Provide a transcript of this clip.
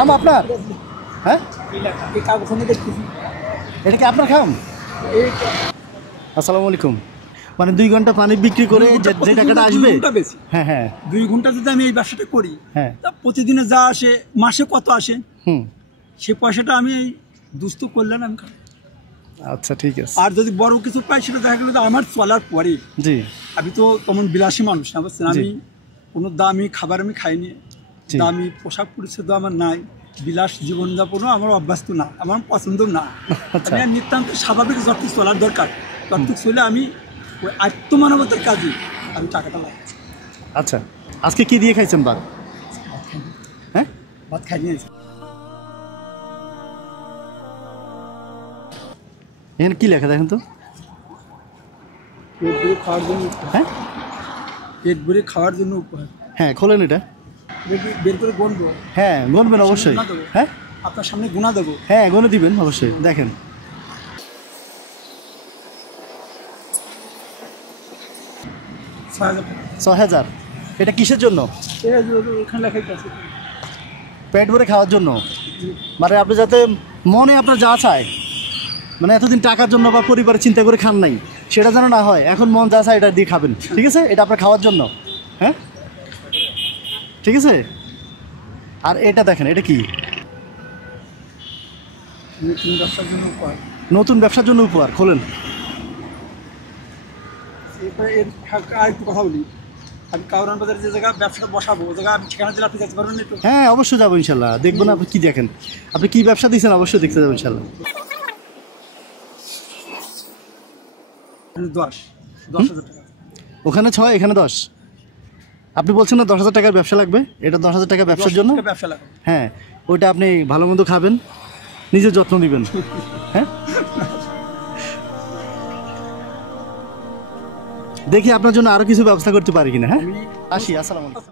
খাম আপনার? হ্যাঁ, এটা কি আপনার খাম? আসসালামু আলাইকুম। মানে 2 ঘন্টা পানি বিক্রি করে যে টাকাটা আসবে, হ্যাঁ হ্যাঁ 2 ঘন্টা যদি আমি এই ব্যবসাটা করি, হ্যাঁ, তা প্রতিদিনে যা আসে, মাসে কত আসে, হুম, সে পয়সাটা আমি এই দুস্থ করলেন আমি খাই। আচ্ছা ঠিক আছে। আর যদি বড় কিছু পাই, সেটা দেখা গেলো আমার চলার পরে। জি, আমি তো তেমন বিলাসী মানুষ না, বুঝছেন? আমি কোনো দামি খাবার আমি খাইনি, দামি পোশাক পরিচ্ছদ আমার নাই, বিলাস জীবনযাপনও আমার অভ্যস্ত না, আমার পছন্দ না। আচ্ছা, আমি নিতান্ত স্বাভাবিক যত চলার দরকার তত চলে আমি ওই আত্মমানবতার কাজে আমি টাকাটা লাগি। আচ্ছা, আজকে কি দিয়ে খাইছেন ভাত? হ্যাঁ, ভাত খাই নিয়েছি। এখানে কি লেখা দেখেন তো? পেট ভরে খাওয়ার জন্য, হ্যাঁ পেট ভরে খাওয়ার জন্য উপহার। হ্যাঁ, খোলেন এটা। বের করে গুনবো? হ্যাঁ, গুনবেন অবশ্যই। হ্যাঁ আপনার সামনে গুণা দেবো? হ্যাঁ, গুনে দিবেন অবশ্যই। দেখেন 6,000 টাকা। 6000। এটা কিসের জন্য? এখানে লেখাই আছে। পেট ভরে খাওয়ার জন্য। মানে আপনি যাতে মনে আপনার যা চায়, মানে এতদিন টাকার জন্য বা পরিবারের চিন্তা করে খান নাই, সেটা যেন না হয়। এখন মন যা চায় এটা দিয়ে খাবেন, ঠিক আছে? এটা আপনার খাওয়ার জন্য। হ্যাঁ, ঠিক আছে। আর এটা দেখেন, এটা কি? নতুন ব্যবসার জন্য উপহার। নতুন ব্যবসার জন্য উপহার। খোলেন। এরপরে আর একটু কথা বলি। আমি কাউরান বাজারে যে জায়গা ব্যবসাটা বসাবো, ও জায়গা আমি ঠিকানা দিলে আপনি যেতে পারবেন না একটু? হ্যাঁ, অবশ্যই যাবো ইনশাল্লাহ। দেখবো না আপনি কি দেখেন, আপনি কি ব্যবসা দিচ্ছেন, অবশ্যই দেখতে যাবো ইনশাল্লাহ। 10,000 টাকা। ওখানে 6, এখানে 10। আপনি বলছেন না 10,000 টাকার ব্যবসা লাগবে? এটা 10,000 টাকা ব্যবসার জন্য। ব্যবসা লাগবে। হ্যাঁ, ওইটা আপনি ভালো মন্দ খাবেন, নিজের যত্ন নেবেন। হ্যাঁ, দেখি আপনার জন্য আরো কিছু ব্যবস্থা করতে পারি কিনা। হ্যাঁ, আসি। আসসালামু আলাইকুম।